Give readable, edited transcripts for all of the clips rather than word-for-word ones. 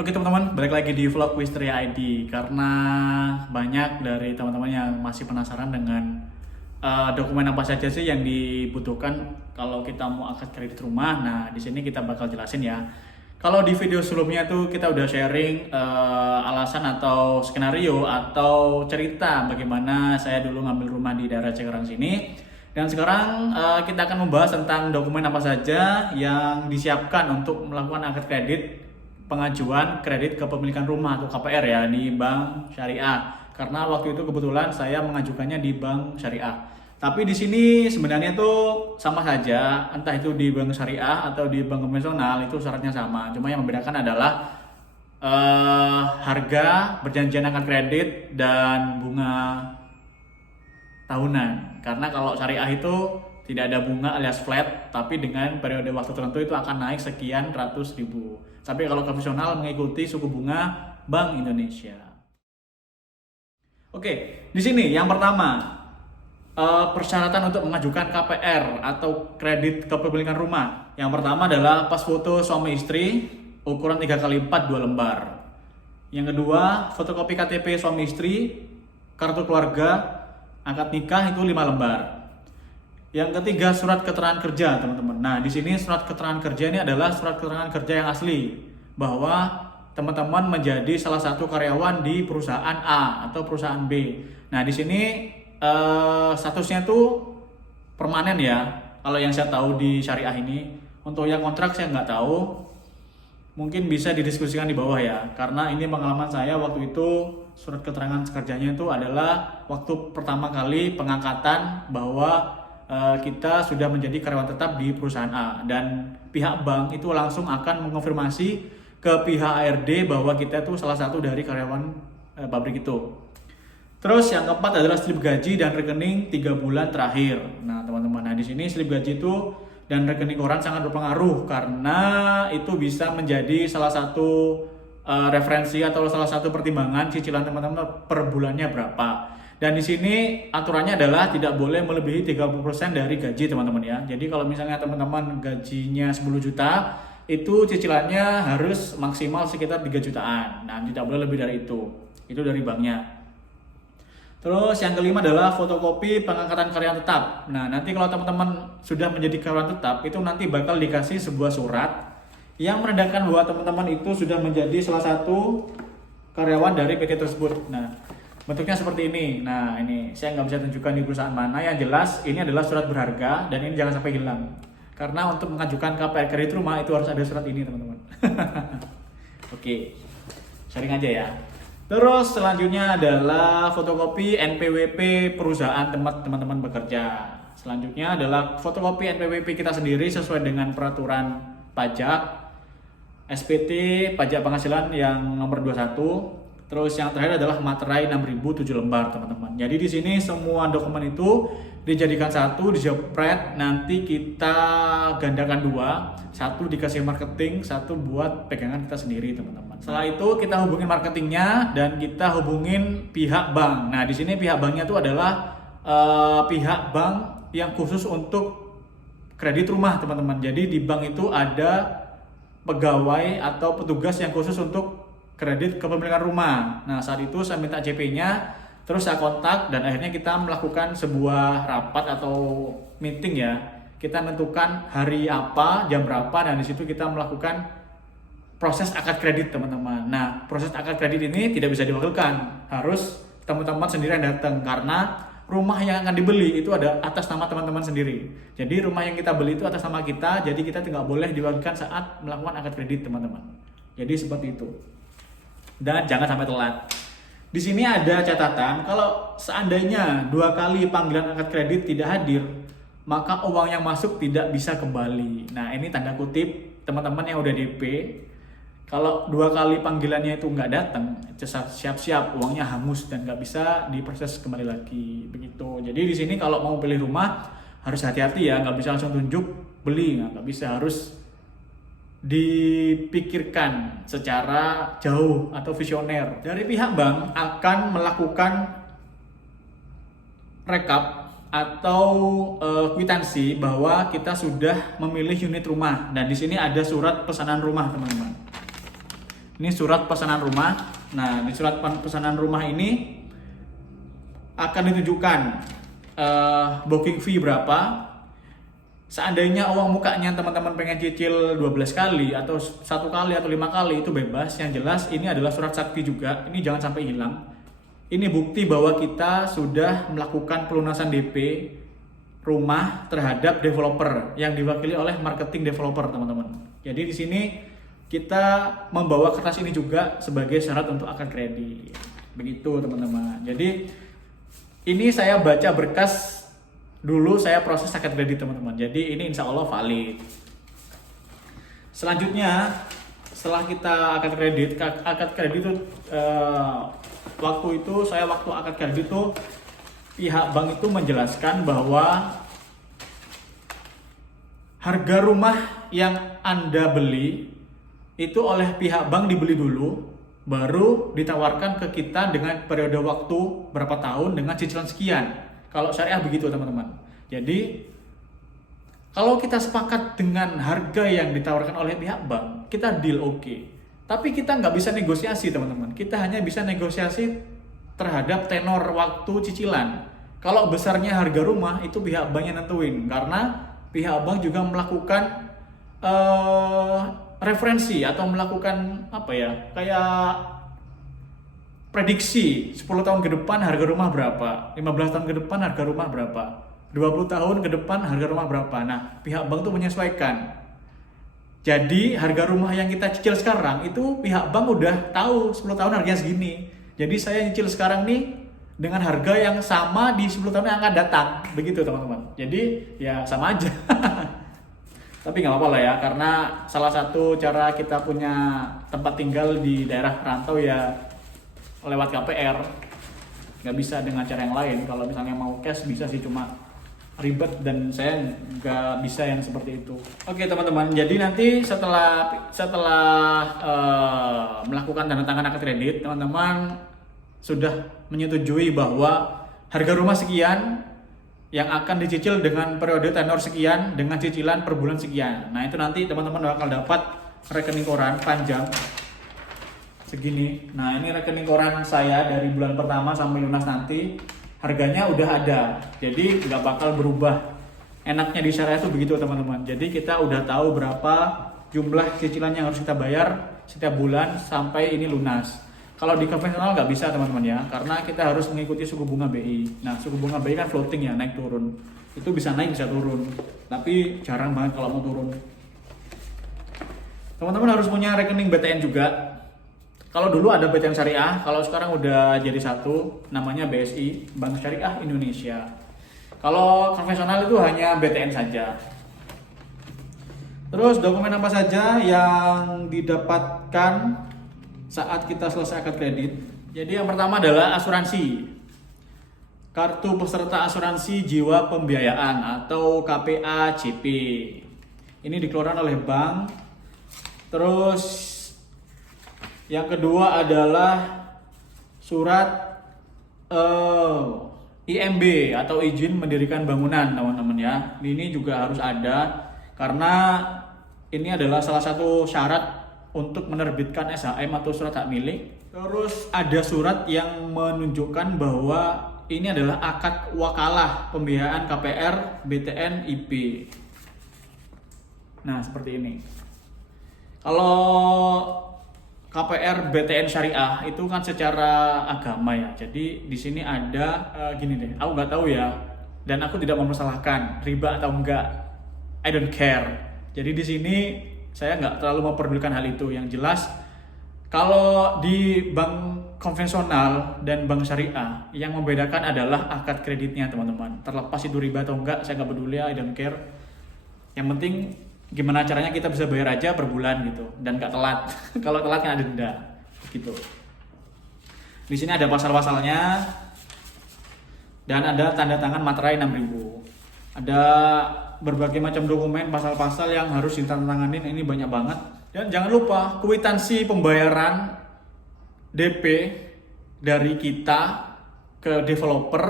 Oke teman-teman, balik lagi di vlog Wisteria ID karena banyak dari teman-teman yang masih penasaran dengan dokumen apa saja sih yang dibutuhkan kalau kita mau akad kredit rumah. Nah, di sini kita bakal jelasin ya. Kalau di video sebelumnya tuh kita udah sharing alasan atau skenario atau cerita bagaimana saya dulu ngambil rumah di daerah Cikarang sini. Dan sekarang kita akan membahas tentang dokumen apa saja yang disiapkan untuk melakukan akad kredit pengajuan kredit kepemilikan rumah atau KPR ya di Bank Syariah. Karena waktu itu kebetulan saya mengajukannya di Bank Syariah. Tapi di sini sebenarnya tuh sama saja, entah itu di Bank Syariah atau di Bank konvensional itu syaratnya sama. Cuma yang membedakan adalah harga perjanjian akad kredit dan bunga tahunan. Karena kalau syariah itu tidak ada bunga alias flat, tapi dengan periode waktu tertentu itu akan naik sekian ratus ribu. Tapi kalau konvensional mengikuti suku bunga Bank Indonesia. Oke, di sini yang pertama persyaratan untuk mengajukan KPR atau kredit kepemilikan rumah. Yang pertama adalah pas foto suami istri ukuran 3x4 2 lembar. Yang kedua, fotokopi KTP suami istri, kartu keluarga, akad nikah itu 5 lembar. Yang ketiga, surat keterangan kerja, teman-teman. Nah, di sini surat keterangan kerja ini adalah surat keterangan kerja yang asli bahwa teman-teman menjadi salah satu karyawan di perusahaan A atau perusahaan B. Nah, di sini statusnya tuh permanen ya. Kalau yang saya tahu di syariah ini, untuk yang kontrak saya nggak tahu. Mungkin bisa didiskusikan di bawah ya. Karena ini pengalaman saya waktu itu surat keterangan kerjanya itu adalah waktu pertama kali pengangkatan bahwa kita sudah menjadi karyawan tetap di perusahaan A dan pihak bank itu langsung akan mengonfirmasi ke pihak ARD bahwa kita itu salah satu dari karyawan pabrik itu. Terus yang keempat adalah slip gaji dan rekening 3 bulan terakhir. Nah, teman-teman, di sini slip gaji itu dan rekening koran sangat berpengaruh karena itu bisa menjadi salah satu referensi atau salah satu pertimbangan cicilan teman-teman per bulannya berapa. Dan di sini aturannya adalah tidak boleh melebihi 30% dari gaji teman-teman ya. Jadi kalau misalnya teman-teman gajinya 10 juta, itu cicilannya harus maksimal sekitar 3 jutaan. Nah, tidak boleh lebih dari itu. Itu dari banknya. Terus yang kelima adalah fotokopi pengangkatan karyawan tetap. Nah, nanti kalau teman-teman sudah menjadi karyawan tetap, itu nanti bakal dikasih sebuah surat yang menandakan bahwa teman-teman itu sudah menjadi salah satu karyawan dari PT tersebut. Nah, bentuknya seperti ini. Nah, ini saya nggak bisa tunjukkan di perusahaan mana. Yang jelas ini adalah surat berharga dan ini jangan sampai hilang. Karena untuk mengajukan KPR kredit rumah itu harus ada surat ini, teman-teman. Oke, sharing aja ya. Terus selanjutnya adalah fotokopi NPWP perusahaan tempat teman-teman bekerja. Selanjutnya adalah fotokopi NPWP kita sendiri sesuai dengan peraturan pajak, SPT, pajak penghasilan yang nomor 21. Terus yang terakhir adalah materai 6.007 lembar, teman-teman. Jadi di sini semua dokumen itu dijadikan satu, dijepret, nanti kita gandakan dua, satu dikasih marketing, satu buat pegangan kita sendiri, teman-teman. Setelah itu kita hubungin marketingnya dan kita hubungin pihak bank. Nah, di sini pihak banknya itu adalah pihak bank yang khusus untuk kredit rumah, teman-teman. Jadi di bank itu ada pegawai atau petugas yang khusus untuk kredit kepemilikan rumah. Nah, saat itu saya minta CP-nya, terus saya kontak dan akhirnya kita melakukan sebuah rapat atau meeting ya. Kita menentukan hari apa, jam berapa, dan di situ kita melakukan proses akad kredit, teman-teman. Nah, proses akad kredit ini tidak bisa diwakilkan, harus teman-teman sendiri yang datang karena rumah yang akan dibeli itu ada atas nama teman-teman sendiri. Jadi rumah yang kita beli itu atas nama kita, jadi kita tidak boleh diwakilkan saat melakukan akad kredit, teman-teman. Jadi seperti itu. Dan jangan sampai telat. Di sini ada catatan, kalau seandainya 2 kali panggilan akad kredit tidak hadir, maka uang yang masuk tidak bisa kembali. Nah, ini tanda kutip teman-teman yang udah DP. Kalau 2 kali panggilannya itu nggak datang, siap-siap uangnya hangus dan nggak bisa diproses kembali lagi. Begitu. Jadi di sini kalau mau beli rumah harus hati-hati ya, nggak bisa langsung tunjuk beli, nggak bisa, harus dipikirkan secara jauh atau visioner. Dari pihak bank akan melakukan rekap atau kwitansi bahwa kita sudah memilih unit rumah dan di sini ada surat pesanan rumah, teman-teman. Ini surat pesanan rumah. Nah, di surat pesanan rumah ini akan ditunjukkan booking fee berapa. Seandainya uang mukanya teman-teman pengen cicil 12 kali atau 1 kali atau 5 kali itu bebas. Yang jelas ini adalah surat sakti juga. Ini jangan sampai hilang. Ini bukti bahwa kita sudah melakukan pelunasan DP rumah terhadap developer yang diwakili oleh marketing developer, teman-teman. Jadi di sini kita membawa kertas ini juga sebagai syarat untuk akad kredit. Begitu, teman-teman. Jadi ini saya baca berkas dulu, saya proses akad kredit, teman-teman. Jadi ini insya Allah valid. Selanjutnya, setelah kita akad kredit itu waktu akad kredit itu pihak bank itu menjelaskan bahwa harga rumah yang Anda beli itu oleh pihak bank dibeli dulu, baru ditawarkan ke kita dengan periode waktu berapa tahun dengan cicilan sekian. Kalau syariah begitu, teman-teman. Jadi kalau kita sepakat dengan harga yang ditawarkan oleh pihak bank, kita deal oke. Tapi kita nggak bisa negosiasi, teman-teman. Kita hanya bisa negosiasi terhadap tenor waktu cicilan. Kalau besarnya harga rumah itu pihak bank yang nentuin, karena pihak bank juga melakukan referensi atau melakukan kayak prediksi 10 tahun ke depan harga rumah berapa, 15 tahun ke depan harga rumah berapa, 20 tahun ke depan harga rumah berapa. Nah, pihak bank tuh menyesuaikan. Jadi harga rumah yang kita cicil sekarang itu pihak bank udah tahu 10 tahun harganya segini. Jadi saya cicil sekarang nih dengan harga yang sama di 10 tahun yang akan datang. Begitu, teman-teman. Jadi ya sama aja. Tapi nggak apa-apa lah ya, karena salah satu cara kita punya tempat tinggal di daerah rantau ya lewat KPR. Nggak bisa dengan cara yang lain. Kalau misalnya mau cash bisa sih, cuma ribet dan saya nggak bisa yang seperti itu. Oke, teman-teman, jadi nanti setelah melakukan tanda tangan akad kredit, teman-teman sudah menyetujui bahwa harga rumah sekian yang akan dicicil dengan periode tenor sekian dengan cicilan per bulan sekian. Nah, itu nanti teman-teman bakal dapat rekening koran panjang segini. Nah, ini rekening koran saya dari bulan pertama sampai lunas nanti. Harganya udah ada, jadi nggak bakal berubah. Enaknya di syariah itu begitu, teman-teman. Jadi kita udah tahu berapa jumlah cicilan yang harus kita bayar setiap bulan sampai ini lunas. Kalau di konvensional nggak bisa, teman-teman ya, karena kita harus mengikuti suku bunga BI. Nah, suku bunga BI kan floating ya, naik turun. Itu bisa naik bisa turun, tapi jarang banget kalau mau turun. Teman-teman harus punya rekening BTN juga. Kalau dulu ada BTN Syariah, kalau sekarang udah jadi satu, namanya BSI, Bank Syariah Indonesia. Kalau konvensional itu hanya BTN saja. Terus dokumen apa saja yang didapatkan saat kita selesai akad kredit? Jadi yang pertama adalah asuransi. Kartu peserta asuransi jiwa pembiayaan atau KPAJP. Ini dikeluarkan oleh bank. Terus yang kedua adalah surat IMB atau izin mendirikan bangunan, teman-teman ya. Ini juga harus ada karena ini adalah salah satu syarat untuk menerbitkan SHM atau surat hak milik. Terus ada surat yang menunjukkan bahwa ini adalah akad wakalah pembiayaan KPR BTN IP. Nah, seperti ini. Kalau KPR BTN Syariah itu kan secara agama ya. Jadi di sini ada gini deh. Aku nggak tahu ya, dan aku tidak mempersalahkan riba atau enggak. I don't care. Jadi di sini saya nggak terlalu memperdulikan hal itu. Yang jelas kalau di bank konvensional dan bank syariah yang membedakan adalah akad kreditnya, teman-teman. Terlepas itu riba atau enggak, saya nggak peduli, I don't care. Yang penting gimana caranya kita bisa bayar aja per bulan gitu dan nggak telat. Kalau telat kan ada denda gitu. Di sini ada pasal-pasalnya dan ada tanda tangan materai 6.000. Ada berbagai macam dokumen, pasal-pasal yang harus ditandatanganin, ini banyak banget. Dan jangan lupa kwitansi pembayaran DP dari kita ke developer,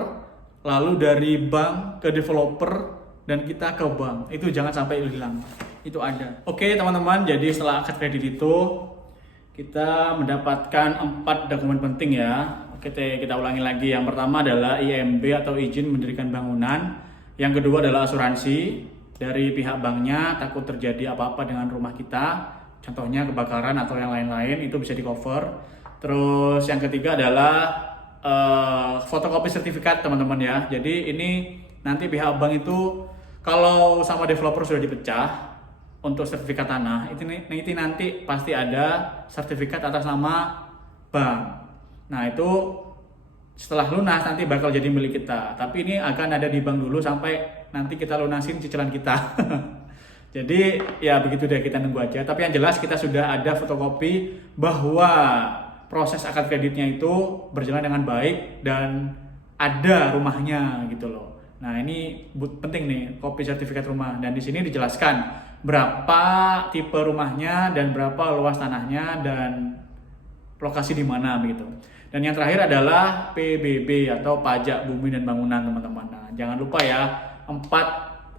lalu dari bank ke developer, dan kita ke bank. Itu jangan sampai hilang. Itu ada. Oke, teman-teman, jadi setelah akad kredit itu kita mendapatkan 4 dokumen penting ya. Oke, kita ulangi lagi. Yang pertama adalah IMB atau izin mendirikan bangunan. Yang kedua adalah asuransi dari pihak banknya takut terjadi apa-apa dengan rumah kita. Contohnya kebakaran atau yang lain-lain, itu bisa di cover. Terus yang ketiga adalah fotokopi sertifikat teman-teman ya. Jadi ini nanti pihak bank itu kalau sama developer sudah dipecah untuk sertifikat tanah, itu nanti pasti ada sertifikat atas nama bank. Nah itu setelah lunas nanti bakal jadi milik kita. Tapi ini akan ada di bank dulu sampai nanti kita lunasin cicilan kita. Jadi ya begitu deh, kita nunggu aja. Tapi yang jelas kita sudah ada fotokopi bahwa proses akad kreditnya itu berjalan dengan baik dan ada rumahnya gitu loh. Nah ini penting nih, kopi sertifikat rumah. Dan di sini dijelaskan berapa tipe rumahnya dan berapa luas tanahnya dan lokasi di mana begitu. Dan yang terakhir adalah PBB atau pajak bumi dan bangunan teman-teman. Nah, jangan lupa ya, 4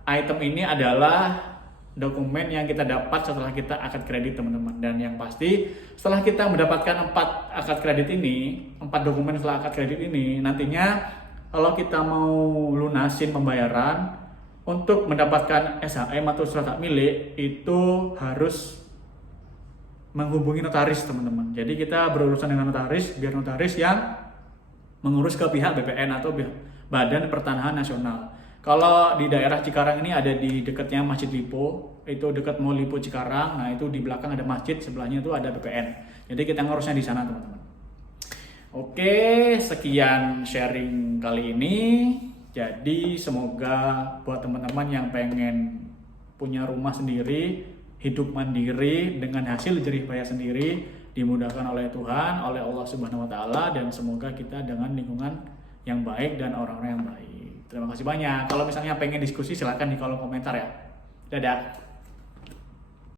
item ini adalah dokumen yang kita dapat setelah kita akad kredit teman-teman. Dan yang pasti setelah kita mendapatkan 4 akad kredit ini, 4 dokumen setelah akad kredit ini, nantinya kalau kita mau lunasin pembayaran untuk mendapatkan SHM atau surat hak milik itu harus menghubungi notaris teman-teman. Jadi kita berurusan dengan notaris biar notaris yang mengurus ke pihak BPN atau Badan Pertanahan Nasional. Kalau di daerah Cikarang ini ada di dekatnya Masjid Lipo, itu dekat Mall Lipo Cikarang. Nah itu di belakang ada masjid, sebelahnya itu ada BPN. Jadi kita ngurusnya di sana teman-teman. Oke, sekian sharing kali ini. Jadi semoga buat teman-teman yang pengen punya rumah sendiri, hidup mandiri dengan hasil jerih payah sendiri, dimudahkan oleh Tuhan, oleh Allah Subhanahu wa taala, dan semoga kita dengan lingkungan yang baik dan orang-orang yang baik. Terima kasih banyak. Kalau misalnya pengen diskusi silakan di kolom komentar ya. Dadah.